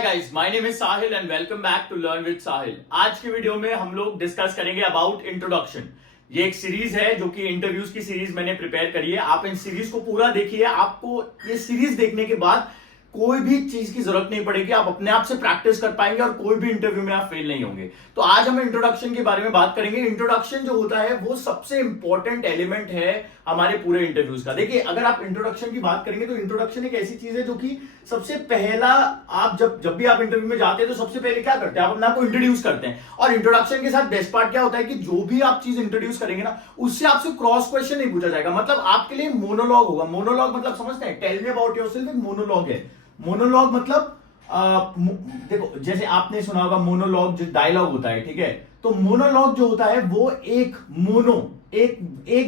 Hi guys, my name is Sahil and welcome back to learn with Sahil. आज की video में हम लोग डिस्कस करेंगे अबाउट इंट्रोडक्शन। ये एक सीरीज है जो कि इंटरव्यूज की सीरीज मैंने प्रिपेयर करी है। आप इन सीरीज को पूरा देखिए। आपको ये सीरीज देखने के बाद कोई भी चीज की जरूरत नहीं पड़ेगी। आप अपने आप से प्रैक्टिस कर पाएंगे और कोई भी इंटरव्यू में आप फेल नहीं होंगे। तो आज हम इंट्रोडक्शन के बारे में बात करेंगे। इंट्रोडक्शन जो होता है वो सबसे इंपॉर्टेंट एलिमेंट है हमारे पूरे इंटरव्यूज का। देखिए, अगर आप इंट्रोडक्शन की बात करेंगे तो इंट्रोडक्शन एक ऐसी चीज है जो कि सबसे पहला आप जब भी आप इंटरव्यू में जाते हैं तो सबसे पहले क्या करते हैं, आप अपने आप को इंट्रोड्यूस करते हैं। और इंट्रोडक्शन के साथ बेस्ट पार्ट क्या होता है कि जो भी आप चीज इंट्रोड्यूस करेंगे ना, उससे आपसे क्रॉस क्वेश्चन नहीं पूछा जाएगा। मतलब आपके लिए मोनोलॉग होगा। मोनोलॉग मतलब समझते हैं, टेल मी अबाउट योरसेल्फ एक मोनोलॉग है। मोनोलॉग मतलब देखो, जैसे आपने सुना होगा मोनोलॉग जो डायलॉग होता है, ठीक है। तो मोनोलॉग जो होता है वो एक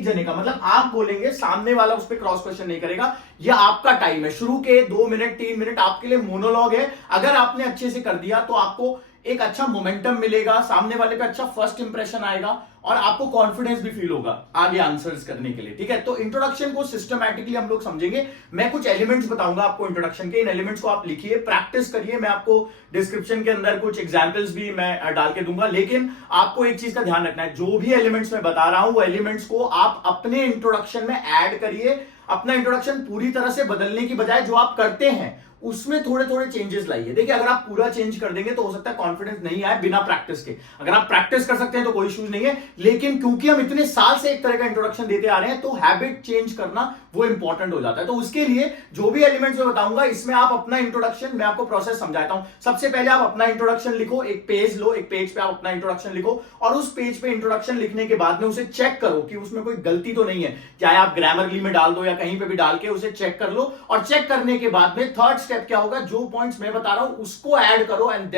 जने का, मतलब आप बोलेंगे, सामने वाला उस पर क्रॉस क्वेश्चन नहीं करेगा। ये आपका टाइम है, शुरू के 2 मिनट 3 मिनट आपके लिए मोनोलॉग है। अगर आपने अच्छे से कर दिया तो आपको एक अच्छा मोमेंटम मिलेगा, सामने वाले पे अच्छा फर्स्ट इंप्रेशन आएगा और आपको कॉन्फिडेंस भी फील होगा आगे आंसर्स करने के लिए, ठीक है। तो इंट्रोडक्शन को सिस्टमैटिकली हम लोग समझेंगे। मैं कुछ एलिमेंट्स बताऊंगा आपको इंट्रोडक्शन के। इन एलिमेंट्स को आप लिखिए, प्रैक्टिस करिए। मैं आपको डिस्क्रिप्शन के अंदर कुछ एग्जांपल्स भी मैं डाल के दूंगा। लेकिन आपको एक चीज का ध्यान रखना है, जो भी एलिमेंट्स मैं बता रहा हूं वो एलिमेंट्स को आप अपने इंट्रोडक्शन में ऐड करिए। अपना इंट्रोडक्शन पूरी तरह से बदलने की बजाय जो आप करते हैं उसमें थोड़े थोड़े चेंजेस लाइए। देखिए, अगर आप पूरा चेंज कर देंगे तो हो सकता है कॉन्फिडेंस नहीं आए बिना प्रैक्टिस के। अगर आप प्रैक्टिस कर सकते हैं तो कोई इश्यूज नहीं है, लेकिन क्योंकि हम इतने साल से एक तरह का इंट्रोडक्शन देते आ रहे हैं तो हैबिट चेंज करना वो इंपॉर्टेंट हो जाता है। तो उसके लिए जो भी एलिमेंट्स मैं बताऊंगा इसमें आप अपना इंट्रोडक्शन, मैं आपको प्रोसेस समझाता हूं। सबसे पहले आप अपना इंट्रोडक्शन लिखो, एक पेज लो, एक पेज पे आप अपना इंट्रोडक्शन लिखो और उस पेज पे इंट्रोडक्शन लिखने के बाद में उसे चेक करो कि उसमें कोई गलती तो नहीं है। चाहे आप ग्रामरली में डाल दो या कहीं पे भी डाल के उसे चेक कर लो। और चेक करने के बाद में थर्ड स्टेप क्या होगा, जो पॉइंट्स मैं बता रहा हूं उसको ऐड करो and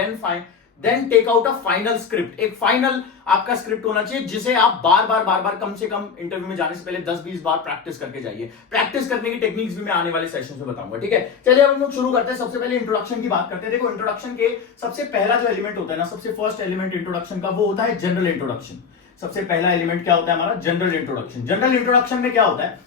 then take out a final script. एक फाइनल आपका स्क्रिप्ट होना चाहिए जिसे आप बार बार कम से कम इंटरव्यू में जाने से पहले 10-20 बार प्रैक्टिस करके जाइए। प्रैक्टिस करने की टेक्निक्स भी मैं आने वाले सेशन में बताऊंगा, ठीक है। चलिए अब हम लोग शुरू करते हैं। सबसे पहले इंट्रोडक्शन की बात करते हैं। देखो, इंट्रोडक्शन के सबसे पहला जो एलिमेंट होता है ना, सबसे फर्स्ट एलिमेंट इंट्रोडक्शन का वो होता है जनरल इंट्रोडक्शन। सबसे पहला एलिमेंट क्या होता है हमारा, जनरल इंट्रोडक्शन। जनरल इंट्रोडक्शन में क्या होता है,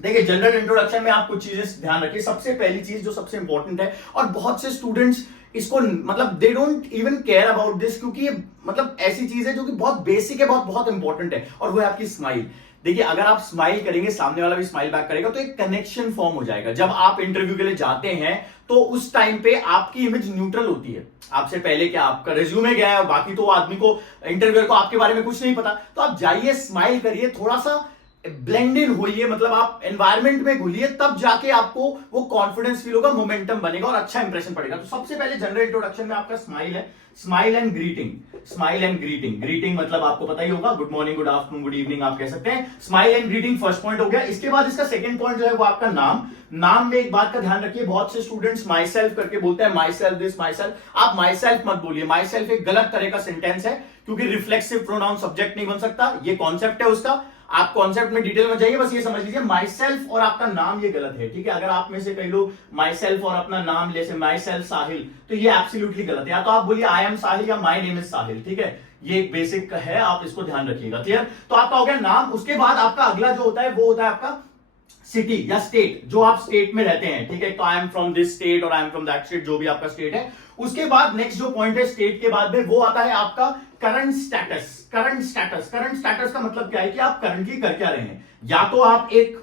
देखिए, जनरल इंट्रोडक्शन में आप कुछ चीजें ध्यान रखिए। सबसे पहली चीज जो सबसे इंपॉर्टेंट है, और बहुत से स्टूडेंट्स इसको मतलब they don't even care about this, क्योंकि ये मतलब ऐसी चीज है जो कि बहुत बेसिक है, बहुत इंपॉर्टेंट है, और वो है आपकी स्माइल। देखिए, अगर आप स्माइल करेंगे, सामने वाला भी स्माइल बैक करेगा, तो एक कनेक्शन फॉर्म हो जाएगा। जब आप इंटरव्यू के लिए जाते हैं तो उस टाइम पे आपकी इमेज न्यूट्रल होती है। आपसे पहले क्या आपका रिज्यूमे गया है और बाकी तो आदमी को, इंटरव्यूअर को आपके बारे में कुछ नहीं पता। तो आप जाइए, स्माइल करिए, थोड़ा सा ब्लेंड इन होइए, मतलब आप एनवायरमेंट में घुलिए, तब जाके आपको वो कॉन्फिडेंस फील होगा, मोमेंटम बनेगा और अच्छा इंप्रेशन पड़ेगा। तो सबसे पहले जनरल इंट्रोडक्शन में आपका स्माइल है। Smile and greeting. Smile and greeting. Greeting मतलब आपको पता ही होगा, good morning, good afternoon, good evening आप कह सकते हैं। Smile and greeting first point हो गया। इसके बाद इसका सेकंड पॉइंट जो है वो आपका नाम। नाम में एक बात का ध्यान रखिए, बहुत से स्टूडेंट्स माई सेल्फ करके बोलते हैं, my self this, my self. आप माई सेल्फ मत बोलिए। माई सेल्फ एक गलत तरह का सेंटेंस है, क्योंकि रिफ्लेक्सिव प्रोनाउन सब्जेक्ट नहीं बन सकता। ये कॉन्सेप्ट है उसका, आप कॉन्सेप्ट में डिटेल में जाइए, बस ये समझ लीजिए माई सेल्फ और आपका नाम ये गलत है, ठीक है। अगर आप में से कई लोग माई सेल्फ और अपना नाम जैसे माई सेल्फ साहिल, तो ये एब्सोल्युटली गलत है। या तो आप बोलिए आई एम साहिल या माई नेम इज साहिल, ठीक है। ये एक बेसिक है, आप इसको ध्यान रखिएगा, क्लियर। तो आपका हो गया नाम। उसके बाद आपका अगला जो होता है वो होता है आपका सिटी या स्टेट, जो आप स्टेट में रहते हैं, ठीक है। तो I am from this state और I am from that state, जो भी आपका स्टेट है। उसके बाद नेक्स्ट जो पॉइंट है स्टेट के बाद में, वो आता है आपका current status. Current status. Current status का मतलब क्या है कि आप करंटली कर क्या रहे हैं। या तो आप एक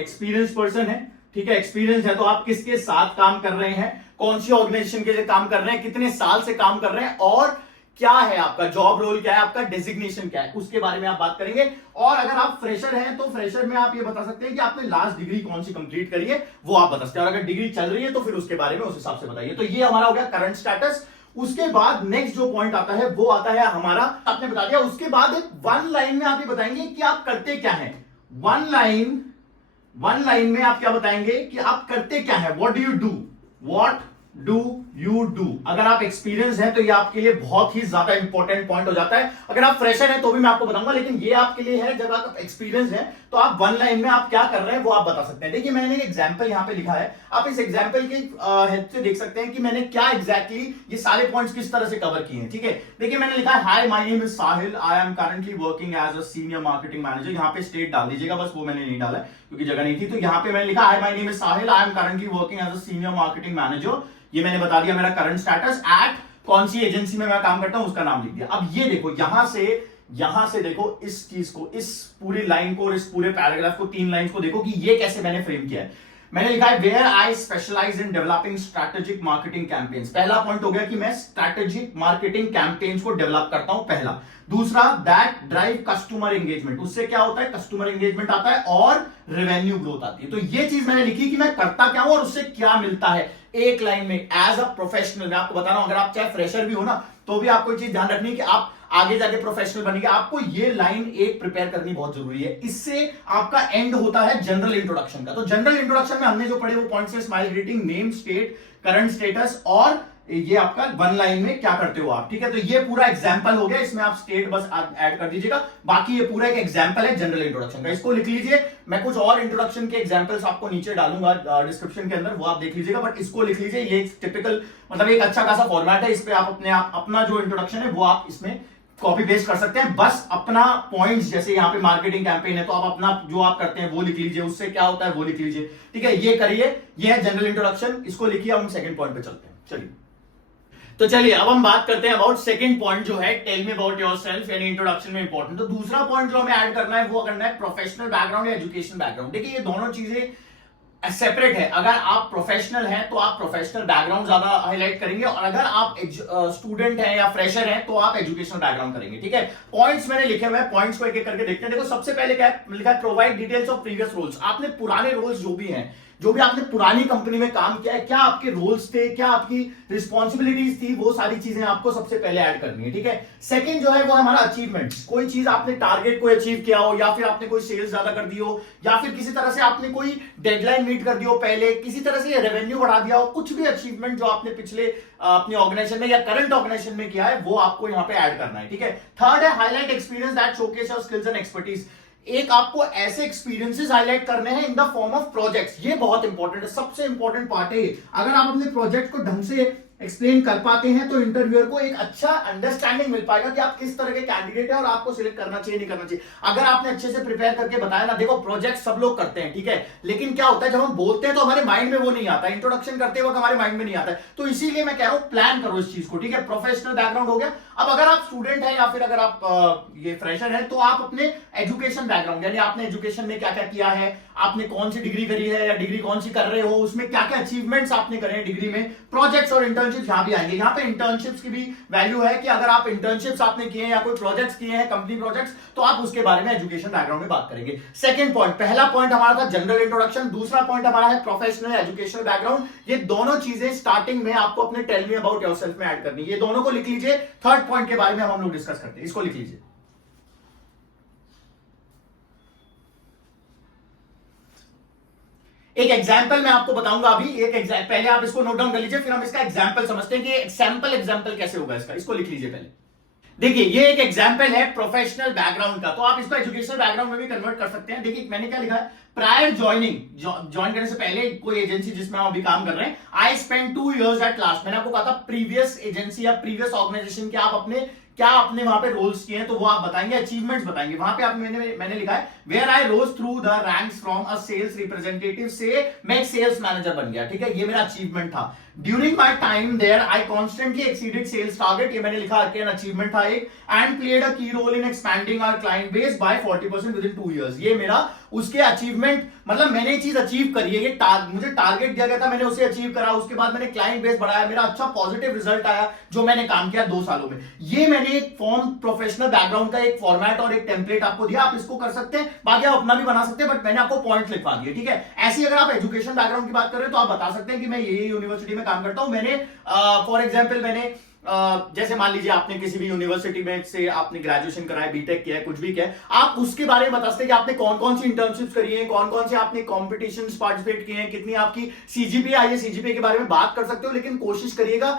एक्सपीरियंस पर्सन है, ठीक है, एक्सपीरियंस है, तो आप किसके साथ काम कर रहे हैं, कौन सी ऑर्गेनाइजेशन के लिए काम कर रहे हैं, कितने साल से काम कर रहे हैं, और क्या है आपका जॉब रोल, क्या है आपका डेजिग्नेशन, क्या है, उसके बारे में आप बात करेंगे। और अगर आप फ्रेशर हैं तो फ्रेशर में आप ये बता सकते हैं कि आपने लास्ट डिग्री कौन सी कंप्लीट करी है, वो आप बता सकते हैं। और अगर डिग्री चल रही है तो फिर उसके बारे में उस हिसाब से बताइए। तो ये हमारा हो गया करंट स्टेटस। उसके बाद नेक्स्ट जो पॉइंट आता है वो आता है हमारा, आपने बता दिया। उसके बाद एक वन लाइन में आप ये बताएंगे कि आप करते क्या हैं। वन लाइन में आप क्या बताएंगे कि आप करते क्या है, what do you do, what do you do. अगर आप एक्सपीरियंस हैं तो ये आपके लिए बहुत ही ज्यादा इंपॉर्टेंट पॉइंट हो जाता है। अगर आप फ्रेशर हैं तो भी मैं आपको बताऊंगा, लेकिन ये आपके लिए है जब आप एक्सपीरियंस है तो आप वन लाइन में आप क्या कर रहे हैं वो आप बता सकते हैं। देखिए मैंने एक एग्जांपल यहां पे लिखा है, आप इस एग्जांपल के हेल्प से देख सकते हैं कि मैंने क्या एग्जैक्टली ये सारे पॉइंट्स किस तरह से कवर किए हैं। ठीक है, देखिए मैंने लिखा है hi my name is Sahil, I am currently working as a senior marketing manager. यहाँ पे स्टेट डाल दीजिएगा, बस वो मैंने नहीं डाला क्योंकि जगह नहीं थी। तो यहाँ पे मैंने लिखा hi my name is Sahil, I am currently working as a senior marketing manager. ये मैंने बता दिया मेरा करंट स्टेटस, एट कौन सी एजेंसी में मैं काम करता हूं उसका नाम लिख दिया। अब ये देखो यहां से देखो इस चीज को, इस पूरी लाइन को और इस पूरे पैराग्राफ को, 3 लाइंस को देखो कि ये कैसे मैंने फ्रेम किया है। मैंने लिखा है where I specialize in developing strategic marketing campaigns. पहला पॉइंट हो गया कि मैं स्ट्रैटेजिक मार्केटिंग कैंपेन्स को डेवलप करता हूं, पहला। दूसरा, दैट ड्राइव कस्टमर एंगेजमेंट, उससे क्या होता है, कस्टमर एंगेजमेंट आता है और रेवेन्यू ग्रोथ आती है। तो ये चीज मैंने लिखी कि मैं करता क्या हूं और उससे क्या मिलता है एक लाइन में एज अ प्रोफेशनल। मैं आपको बता रहा हूं, अगर आप चाहे फ्रेशर भी हो ना तो भी आपको चीज ध्यान रखनी है कि आप आगे जाके प्रोफेशनल बनेंगे, आपको ये लाइन एक प्रिपेयर करनी बहुत जरूरी है। इससे आपका एंड होता है जनरल इंट्रोडक्शन का। तो जनरल इंट्रोडक्शन में हमने जो पढ़े वो पॉइंट्स है, smile greeting, name, state, current status और ये आपका वन लाइन में क्या करते हो आप। ठीक है, तो ये पूरा एग्जांपल हो गया, इसमें आप स्टेट बस ऐड कर दीजिएगा, बाकी ये पूरा एक एग्जांपल है जनरल इंट्रोडक्शन का। इसको लिख लीजिए, मैं कुछ और इंट्रोडक्शन के एग्जांपल्स आपको नीचे डालूंगा डिस्क्रिप्शन के अंदर, वो आप देख लीजिएगा, बट इसको लिख लीजिए। ये टिपिकल मतलब एक अच्छा खासा फॉर्मेट है, इस पे आप अपना जो इंट्रोडक्शन है वो आप इसमें कॉपी पेस्ट कर सकते हैं। बस अपना पॉइंट्स, जैसे यहाँ पे मार्केटिंग कैंपेन है तो आप अपना जो आप करते हैं वो लिख लीजिए, उससे क्या होता है वो लिख लीजिए। ठीक है, ये करिए, ये है जनरल इंट्रोडक्शन, इसको लिखिए। हम सेकंड पॉइंट पे चलते हैं, चलिए। तो चलिए अब हम बात करते हैं अबाउट सेकंड पॉइंट जो है टेल मी अबाउट योरसेल्फ, यानी इंट्रोडक्शन में इंपॉर्टेंट। तो दूसरा पॉइंट जो हमें ऐड करना है वो करना है प्रोफेशनल बैकग्राउंड या एजुकेशन बैकग्राउंड। देखिए ये दोनों चीजें सेपरेट है। अगर आप प्रोफेशनल हैं तो आप प्रोफेशनल बैकग्राउंड ज्यादा हाईलाइट करेंगे, और अगर आप स्टूडेंट हैं या फ्रेशर हैं तो आप एजुकेशनल बैकग्राउंड करेंगे। ठीक है, पॉइंट्स मैंने लिखे हुए हैं, पॉइंट्स को एक एक करके देखते हैं। देखो सबसे पहले क्या है, लिखा है provide details of previous roles. आपने पुराने रोल्स जो भी हैं, जो भी आपने पुरानी कंपनी में काम किया है, क्या आपके रोल्स थे, क्या आपकी रिस्पॉन्सिबिलिटीज थी, वो सारी चीजें आपको सबसे पहले ऐड करनी है। ठीक है, सेकंड जो है वो हमारा अचीवमेंट्स। कोई चीज आपने टारगेट को अचीव किया हो, या फिर आपने कोई सेल्स ज्यादा कर दी हो, या फिर किसी तरह से आपने कोई डेडलाइन मीट कर दी हो पहले, किसी तरह से रेवेन्यू बढ़ा दिया हो, कुछ भी अचीवमेंट जो आपने पिछले अपनी ऑर्गेनाइजेशन में या करंट ऑर्गेनाइजेशन में किया है वो आपको यहाँ पे ऐड करना है। ठीक है, थर्ड है highlight experience that showcase your skills and expertise. एक आपको ऐसे एक्सपीरियंसेस हाईलाइट करने हैं in the form of projects. ये बहुत इंपॉर्टेंट है, सबसे इंपॉर्टेंट पार्ट है। अगर आप अपने प्रोजेक्ट को ढंग से एक्सप्लेन कर पाते हैं तो इंटरव्यूअर को एक अच्छा अंडरस्टैंडिंग मिल पाएगा कि आप किस तरह के कैंडिडेट है और आपको सिलेक्ट करना चाहिए नहीं करना चाहिए। अगर आपने अच्छे से प्रिपेयर करके बताया ना, देखो प्रोजेक्ट सब लोग करते हैं, ठीक है, लेकिन क्या होता है जब हम बोलते हैं तो हमारे माइंड में वो नहीं आता, इंट्रोडक्शन करते वक्त हमारे माइंड में नहीं आता है। तो इसीलिए मैं कह रहा हूं प्लान करो इस चीज को। ठीक है, प्रोफेशनल बैकग्राउंड हो गया। अब अगर आप स्टूडेंट है या फिर अगर आप ये फ्रेशर है तो आप अपने एजुकेशन बैकग्राउंड, यानी आपने एजुकेशन में क्या क्या किया है, आपने कौन सी डिग्री करी है या डिग्री कौन सी कर रहे हो, उसमें क्या क्या अचीवमेंट्स आपने करे हैं डिग्री में, प्रोजेक्ट्स और इंटर्नशिप्स यहां भी आएंगे। यहाँ पे इंटर्नशिप्स की भी वैल्यू है कि अगर आप इंटर्नशिप्स आपने किए हैं या कोई प्रोजेक्ट्स किए हैं, कंपनी प्रोजेक्ट्स, तो आप उसके बारे में एजुकेशन बैकग्राउंड में बात करेंगे। सेकंड पॉइंट, पहला पॉइंट हमारा था जनरल इंट्रोडक्शन, दूसरा पॉइंट हमारा है प्रोफेशनल एजुकेशनल बैकग्राउंड। ये दोनों चीजें स्टार्टिंग में आपको अपने टेल मी अबाउट योरसेल्फ में ऐड करनी है। ये दोनों को लिख लीजिए। थर्ड पॉइंट के बारे में हम लोग डिस्कस करते हैं, इसको लिख लीजिए। एक एग्जाम्पल मैं आपको बताऊंगा अभी, पहले आप इसको नोट डाउन कर लीजिए, फिर हम इसका एग्जाम्पल समझते हैं कि एग्जाम्पल कैसे होगा इसका। इसको लिख लीजिए पहले। देखिए ये एक एग्जाम्पल है प्रोफेशनल बैकग्राउंड का, तो आप इसको एजुकेशनल बैकग्राउंड में भी कन्वर्ट कर सकते हैं। देखिए मैंने क्या लिखा है, प्रायर ज्वाइन करने से पहले कोई एजेंसी जिसमें हम अभी काम कर रहे हैं, I spend 2 years at last. मैंने आपको कहा था प्रीवियस एजेंसी या प्रीवियस ऑर्गेनाइजेशन के आप अपने क्या आपने वहां पे रोल्स किए हैं तो वो आप बताएंगे, अचीवमेंट्स बताएंगे। वहां पे आप मैंने लिखा है where I rose through the ranks from a sales representative से मैं एक सेल्स मैनेजर बन गया। ठीक है, ये मेरा अचीवमेंट था। During my time there I constantly exceeded sales target, ये मैंने लिखा अचीवमेंट था एक, and played a key role in expanding our client base by 40% within 2 years। ये मेरा उसके अचीवमेंट, मतलब मैंने चीज अचीव करी है। मुझे टारगेट दिया गया था, मैंने उसे अचीव करा, उसके बाद मैंने क्लाइंट बेस बढ़ाया, मेरा अच्छा पॉजिटिव रिजल्ट आया जो मैंने काम किया 2 सालों में। ये मैंने एक फॉर्म प्रोफेशनल बैकग्राउंड का एक फॉर्मेट और एक टेम्पलेट आपको दिया, आप इसको कर सकते हैं, बाकी आप अपना भी बना सकते हैं, बट मैंने आपको पॉइंट लिखवा दिए। ठीक है, ऐसी अगर आप एजुकेशन बैकग्राउंड की बात कर रहे हो तो आप बता सकते हैं कि मैं ये यूनिवर्सिटी में काम करता हूं। मैंने फॉर एग्जाम्पल मैंने जैसे मान लीजिए आपने किसी भी यूनिवर्सिटी में से आपने ग्रेजुएशन करा है, बीटेक किया है, कुछ भी किया है, आप उसके बारे में बता सकते हैं कि आपने कौन कौन सी इंटर्नशिप्स करी है, कौन कौन से आपने कॉम्पिटिशन्स पार्टिसिपेट किए हैं, कितनी आपकी सीजीपीए आई है, सीजीपीए के बारे में बात कर सकते हो, लेकिन कोशिश करिएगा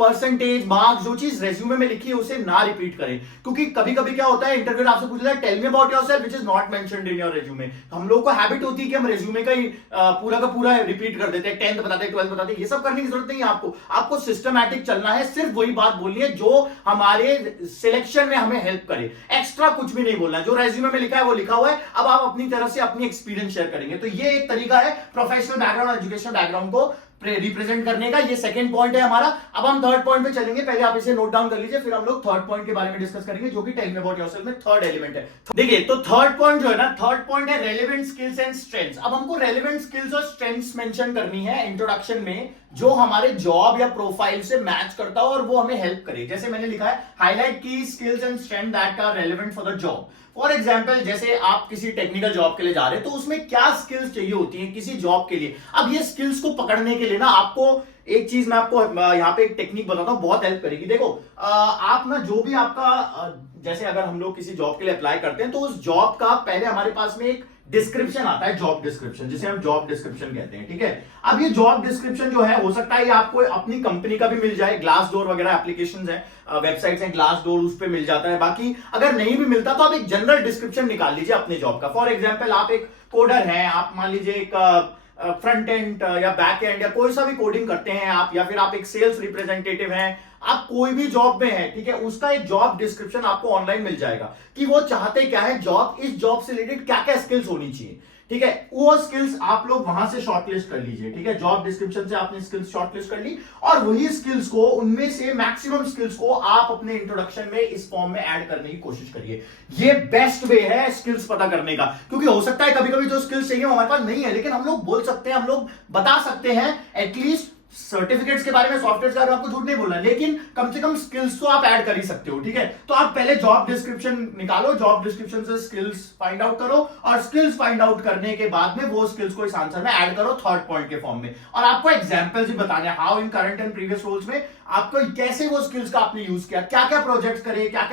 परसेंटेज मार्क्स जो चीज रेज्यूमे में लिखी है उसे ना रिपीट करें, क्योंकि कभी कभी क्या होता है इंटरव्यू आपसे पूछता है tell me about yourself which is not mentioned in your resume. हम लोगों को हैबिट होती है कि हम रेज्यूमे का ही पूरा का पूरा रिपीट कर देते हैं, 10th बताते हैं 12th बताते हैं, ये सब करने की जरूरत नहीं है आपको। आपको सिस्टमैटिक चलना है, सिर्फ वही बात बोलनी है जो हमारे सिलेक्शन में हमें हेल्प करे, एक्स्ट्रा कुछ भी नहीं बोलना है। जो रेज्यूमे में लिखा है वो लिखा हुआ है, अब आप अपनी तरफ से अपनी एक्सपीरियंस शेयर करेंगे। तो ये एक तरीका है प्रोफेशनल बैकग्राउंड और एजुकेशनल बैकग्राउंड को रिप्रेजेंट करने का। ये सेकंड पॉइंट है हमारा। अब हम थर्ड पॉइंट पे चलेंगे, पहले आप इसे नोट डाउन कर लीजिए, फिर हम लोग थर्ड पॉइंट के बारे में डिस्कस करेंगे जो कि टेल मी अबाउट योरसेल्फ में थर्ड एलिमेंट है। देखिए, तो थर्ड पॉइंट जो है ना, थर्ड पॉइंट है रेलेवेंट स्किल्स एंड स्ट्रेंथ्स। अब हमको रेलेवेंट स्किल्स और स्ट्रेंथ्स मेंशन करनी है इंट्रोडक्शन में, जो हमारे जॉब या प्रोफाइल से मैच करता हो और वो हमें हेल्प करे। जैसे मैंने लिखा है highlight key skills and strength that are relevant for the job. For example, जैसे आप किसी टेक्निकल जॉब के लिए जा रहे हैं तो उसमें क्या स्किल्स चाहिए होती हैं किसी जॉब के लिए। अब ये स्किल्स को पकड़ने के लिए ना आपको एक चीज मैं आपको यहाँ पे एक टेक्निक बताता हूँ, बहुत हेल्प करेगी। देखो, आप ना जो भी आपका जैसे अगर हम लोग किसी जॉब के लिए अप्लाई करते हैं तो उस जॉब का पहले हमारे पास में एक डिस्क्रिप्शन आता है, जॉब डिस्क्रिप्शन, जिसे हम जॉब डिस्क्रिप्शन कहते हैं, ठीक है। अब ये जॉब डिस्क्रिप्शन जो है, हो सकता है ये आपको अपनी कंपनी का भी मिल जाए, ग्लास डोर वगैरह एप्लीकेशंस हैं, वेबसाइट्स हैं, ग्लास डोर, उस पे मिल जाता है। बाकी अगर नहीं भी मिलता तो आप एक जनरल डिस्क्रिप्शन निकाल लीजिए अपने जॉब का। फॉर एग्जाम्पल, आप एक कोडर हैं, आप मान लीजिए एक फ्रंट एंड या बैक एंड या कोई सा भी कोडिंग करते हैं आप, या फिर आप एक सेल्स रिप्रेजेंटेटिव हैं, आप कोई भी जॉब में है, ठीक है, उसका एक जॉब डिस्क्रिप्शन आपको ऑनलाइन मिल जाएगा कि वो चाहते क्या है जॉब, इस जॉब से रिलेटेड क्या क्या स्किल्स होनी चाहिए, ठीक है। वो स्किल्स आप लोग वहां से शॉर्टलिस्ट कर लीजिए, ठीक है। जॉब डिस्क्रिप्शन से आपने स्किल्स शॉर्टलिस्ट कर ली और वही स्किल्स को, उनमें से मैक्सिमम स्किल्स को आप अपने इंट्रोडक्शन में इस फॉर्म में ऐड करने की कोशिश करिए। ये बेस्ट वे है स्किल्स पता करने का, क्योंकि हो सकता है कभी कभी जो स्किल्स चाहिए वो हमारे पास नहीं है, लेकिन हम लोग बोल सकते हैं, हम लोग बता सकते हैं। एटलीस्ट सर्टिफिकेट्स के बारे में, सॉफ्टवेयर के बारे में आपको झूठ नहीं बोलना, लेकिन कम से कम स्किल्स तो आप ऐड कर ही सकते हो, ठीक है। तो आप पहले जॉब डिस्क्रिप्शन निकालो, जॉब डिस्क्रिप्शन से स्किल्स फाइंड आउट करो, और स्किल्स फाइंड आउट करने के बाद में वो स्किल्स को इस आंसर में ऐड करो थर्ड पॉइंट के फॉर्म में। और आपको एग्जांपल्स भी बताने हैं, how in current and previous roles में आपको कैसे वो स्किल्स का आपने यूज किया, क्या क्या प्रोजेक्ट्स करे, क्या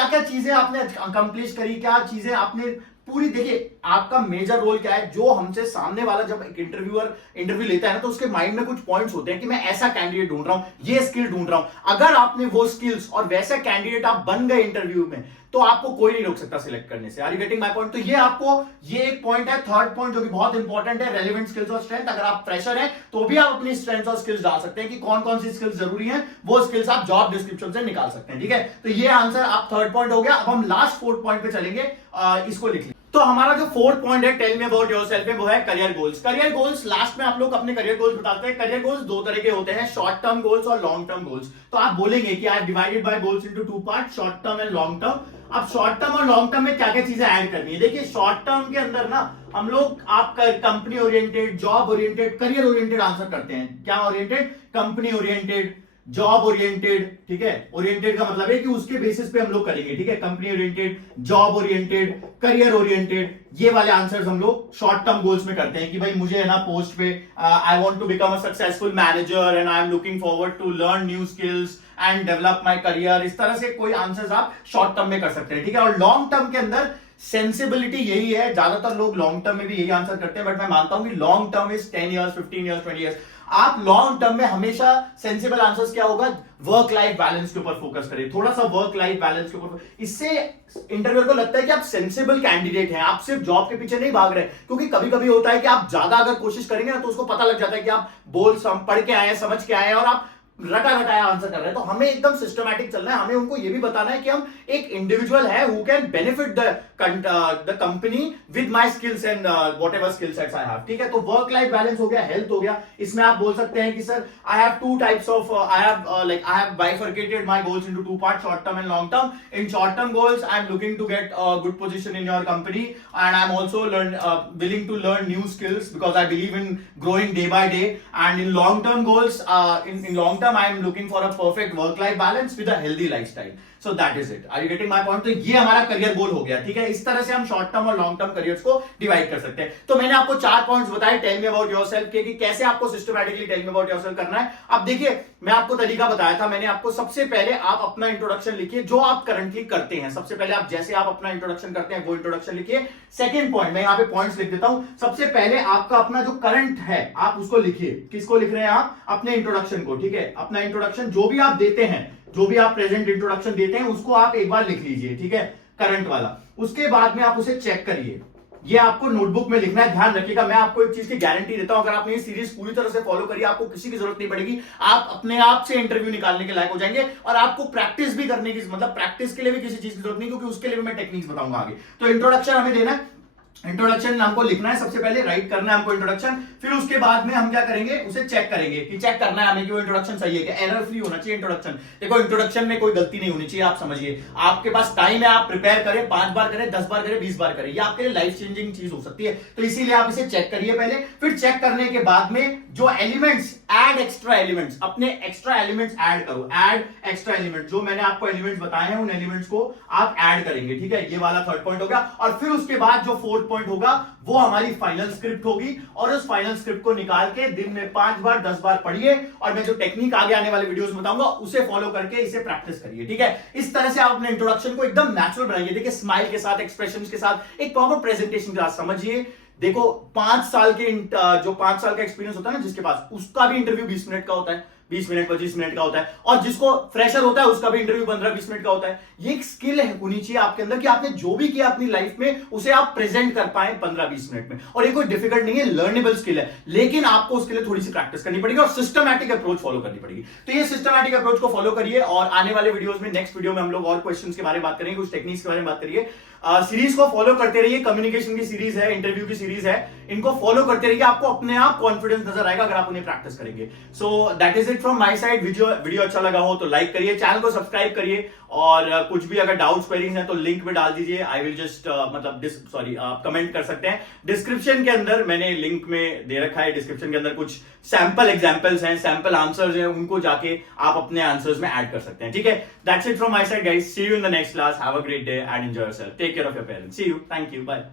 क्या चीजें आपने अकम्प्लिश करी, क्या चीजें आपने पूरी। देखिए, आपका मेजर रोल क्या है, जो हमसे सामने वाला जब एक इंटरव्यू लेता है ना, तो उसके माइंड में कुछ पॉइंट्स होते हैं कि मैं ऐसा कैंडिडेट ढूंढ रहा हूं, ये स्किल ढूंढ रहा हूं। अगर आपने वो स्किल्स और वैसा कैंडिडेट आप बन गए इंटरव्यू में, तो आपको कोई नहीं रोक सकता सिलेक्ट करने से। Are you getting my point? तो ये एक पॉइंट है, थर्ड पॉइंट, जो कि बहुत इंपॉर्टेंट है, रेलेवेंट स्किल्स और स्ट्रेंथ। अगर आप फ्रेशर हैं तो भी आप अपनी स्ट्रेंथ और स्किल्स डाल सकते हैं कि कौन कौन सी स्किल्स जरूरी हैं, वो स्किल्स आप जॉब डिस्क्रिप्शन से निकाल सकते हैं, ठीक है। तो ये आंसर आप थर्ड पॉइंट हो गया। अब हम लास्ट फोर्थ पॉइंट पे चलेंगे, इसको लिख लीजिए। तो हमारा जो फोर्थ पॉइंट है टेल मी अबाउट योरसेल्फ में, वो है career goals. Career goals, last में आप लोग अपने करियर गोल्स बताते हैं। करियर गोल्स दो तरह के होते हैं, शॉर्ट टर्म गोल्स और लॉन्ग टर्म गोल्स। तो आप बोलेंगे कि I have divided my goals into two part, short term and long term. अब शॉर्ट टर्म और लॉन्ग टर्म में क्या क्या चीजें ऐड करनी है। देखिए, शॉर्ट टर्म के अंदर ना हम लोग आपका company oriented, job oriented, career oriented answer करते हैं। क्या oriented? Company oriented, job oriented, ठीक है। ओरिएंटेड का मतलब है कि उसके बेसिस पे हम लोग करेंगे, ठीक है। Company oriented, job oriented, career oriented, ये वाले आंसर्स हम लोग शॉर्ट टर्म गोल्स में करते हैं कि भाई मुझे है ना पोस्ट पे I want to become a successful manager and I am looking forward to learn new skills and develop my career. इस तरह से कोई आंसर्स आप शॉर्ट टर्म में कर सकते हैं, ठीक है। और लॉन्ग टर्म के अंदर सेंसिबिलिटी यही है, ज्यादातर लोग लॉन्ग टर्म में भी यही आंसर करते हैं, बट मैं मानता हूं कि long term is 10 years, 15 years, 20 years. आप लॉन्ग टर्म में हमेशा सेंसिबल आंसर्स क्या होगा, वर्क लाइफ बैलेंस के ऊपर फोकस करें, थोड़ा सा वर्क लाइफ बैलेंस के ऊपर। इससे इंटरव्यूअर को लगता है कि आप सेंसिबल कैंडिडेट हैं, आप सिर्फ जॉब के पीछे नहीं भाग रहे। क्योंकि कभी कभी होता है कि आप ज्यादा अगर कोशिश करेंगे ना, तो उसको पता लग जाता है कि आप पढ़ के आए हैं, समझ के आए हैं, और आप रटा रटाया आंसर कर रहे हैं। तो हमें एकदम सिस्टमैटिक चलना है। हमें उनको ये भी बताना है कि हम एक इंडिविजुअल है who can benefit the company with my skills and whatever skill sets I have, ठीक है। तो वर्क लाइफ बैलेंस हो गया, हेल्थ हो गया। इसमें आप बोल सकते हैं कि sir I have two types of, I have bifurcated my goals into two part, short term and long term. In short term goals I am looking to get a good position in your company and I am also willing to learn new skills because I believe in growing day by day. And in long term goals, in long term I am looking for a perfect work life balance with a healthy lifestyle. So that is it. Are you getting my point? तो ये हमारा career goal हो गया, ठीक है। इस तरह से हम शॉर्ट टर्म और लॉन्ग टर्म करियर्स को डिवाइड कर सकते हैं। तो मैंने आपको 4 पॉइंट्स बताए टेल मी अबाउट योरसेल्फ के, कि कैसे आपको systematically tell me about yourself करना है। अब देखिए, मैं आपको तरीका बताया था, मैंने आपको सबसे पहले आप अपना इंट्रोडक्शन लिखिए जो आप करंटली करते हैं। सबसे पहले आप जैसे आप अपना इंट्रोडक्शन करते हैं वो इंट्रोडक्शन लिखिए। सेकंड पॉइंट, मैं यहां पे पॉइंट्स लिख देता हूं। सबसे पहले आपका अपना जो करंट है आप उसको लिखिए। किसको लिख रहे हैं आप? अपने इंट्रोडक्शन को, ठीक है। अपना इंट्रोडक्शन जो भी आप देते हैं, जो भी आप प्रेजेंट इंट्रोडक्शन देते हैं उसको आप एक बार लिख लीजिए, ठीक है, करंट वाला। उसके बाद में आप उसे चेक करिए। ये आपको नोटबुक में लिखना है, ध्यान रखिएगा। मैं आपको एक चीज की गारंटी देता हूं, अगर आपने ये सीरीज पूरी तरह से फॉलो करी, आपको किसी की जरूरत नहीं पड़ेगी। आप अपने आप से इंटरव्यू निकालने के लायक हो जाएंगे और आपको प्रैक्टिस भी करने की, मतलब प्रैक्टिस के लिए भी किसी चीज की जरूरत नहीं, क्योंकि उसके लिए भी मैं टेक्निक्स बताऊंगा आगे। तो इंट्रोडक्शन हमें देना है, इंट्रोडक्शन हमको लिखना है, सबसे पहले राइट करना है हमको इंट्रोडक्शन। फिर उसके बाद में हम क्या करेंगे, उसे चेक करेंगे कि चेक करना है हमें कि वो इंट्रोडक्शन सही है क्या, एरर फ्री होना चाहिए इंट्रोडक्शन। देखो इंट्रोडक्शन में कोई गलती नहीं होनी चाहिए, आप समझिए। आपके पास टाइम है, आप प्रिपेयर करें, 5 बार करें, 10 बार करें, 20 बार करें, ये आपके लिए लाइफ चेंजिंग चीज हो सकती है। तो इसीलिए आप इसे चेक करिए पहले। फिर चेक करने के बाद में जो एलिमेंट्स, ऐड एक्स्ट्रा एलिमेंट्स, अपने एक्स्ट्रा एलिमेंट्स ऐड करो। ऐड एक्स्ट्रा एलिमेंट, जो मैंने आपको एलिमेंट्स बताए हैं उन एलिमेंट्स को आप ऐड करेंगे, ठीक है। ये वाला थर्ड पॉइंट हो गया। और फिर उसके बाद जो फोर्थ पॉइंट होगा वो हमारी फाइनल स्क्रिप्ट होगी, और उस फाइनल स्क्रिप्ट को निकाल के दिन में 5 बार 10 बार पढ़िए, और मैं जो टेक्निक आगे आने वाले वीडियोस में बताऊंगा उसे फॉलो करके इसे प्रैक्टिस करिए, ठीक है। इस तरह से आप अपने इंट्रोडक्शन को एकदम नेचुरल बनाइए। देखिए स्माइल के साथ, एक्सप्रेशन के साथ, एक प्रॉपर प्रेजेंटेशन के साथ। समझिए, देखो 5 साल के जो 5 साल का एक्सपीरियंस होता है ना जिसके पास, उसका भी इंटरव्यू 20 मिनट का होता है, 20 मिनट 25 मिनट का होता है। और जिसको फ्रेशर होता है उसका भी इंटरव्यू 15-20 मिनट का होता है। ये एक स्किल है, होनी चाहिए आपके अंदर कि आपने जो भी किया अपनी लाइफ में उसे आप प्रेजेंट कर पाए 15-20 मिनट में। और ये कोई डिफिकल्ट नहीं है, लर्नेबल स्किल है, लेकिन आपको उसके लिए थोड़ी सी प्रैक्टिस करनी पड़ेगी और सिस्टमैटिक अप्रोच फॉलो करनी पड़ेगी। तो ये सिस्टमैटिक अप्रोच को फॉलो करिए, और आने वाले वीडियोस में, नेक्स्ट वीडियो में हम लोग और क्वेश्चंस के बारे में बात करेंगे, कुछ टेक्निक्स के बारे में बात करिए। सीरीज को फॉलो करते रहिए, कम्युनिकेशन की सीरीज है, इंटरव्यू की सीरीज है, इनको फॉलो करते रहिए। आपको अपने आप कॉन्फिडेंस नजर आएगा अगर आप उन्हें प्रैक्टिस करेंगे। So that is it from my side. Video अच्छा लगा हो तो लाइक करिए, चैनल को सब्सक्राइब करिए, और कुछ भी अगर डाउट्स क्वेरीज हैं तो लिंक में डाल दीजिए। आई विल जस्ट आप कमेंट कर सकते हैं। डिस्क्रिप्शन के अंदर मैंने लिंक में दे रखा है, डिस्क्रिप्शन के अंदर कुछ सैंपल एग्जांपल्स हैं, सैंपल आंसर्स हैं, उनको जाके आप अपने आंसर्स में ऐड कर सकते हैं, ठीक है। That's it from my side guys, see you in the next class, have a great day and enjoy yourself, take care of your parents, see you, thank you, bye.